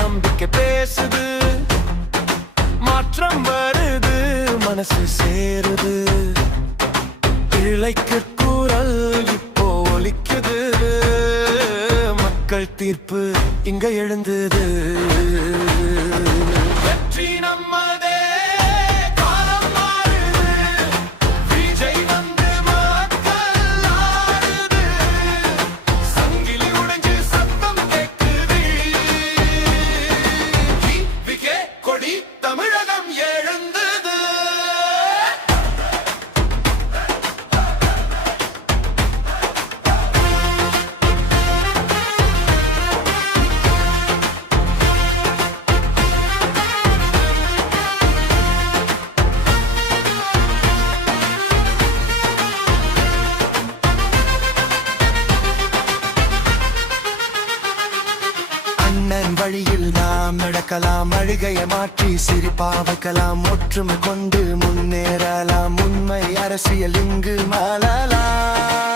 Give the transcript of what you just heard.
நம்பிக்கை பேசுது, மாற்றம் வருது, மனசு சேருது. பிள்ளைக்கு குரல் இப்போ ஒலிக்குது, மக்கள் தீர்ப்பு இங்க எழுந்தது. வெற்றி நம்மதே, காலம் மாறுது, விஜய் வந்து மக்கள் ஆடுது, சங்கிலி உடைஞ்சு சத்தம் கேட்குது, விகே கொடி தமிழகம் எழுந்தது. அண்ணன் வழியில் நாம் நடக்கலாம், அழுகையை மாற்றி சிரிப்பா வைக்கலாம், ஒற்றுமை கொண்டு முன்னேறலாம், உண்மை அரசியல் இங்கு மாறலாம்.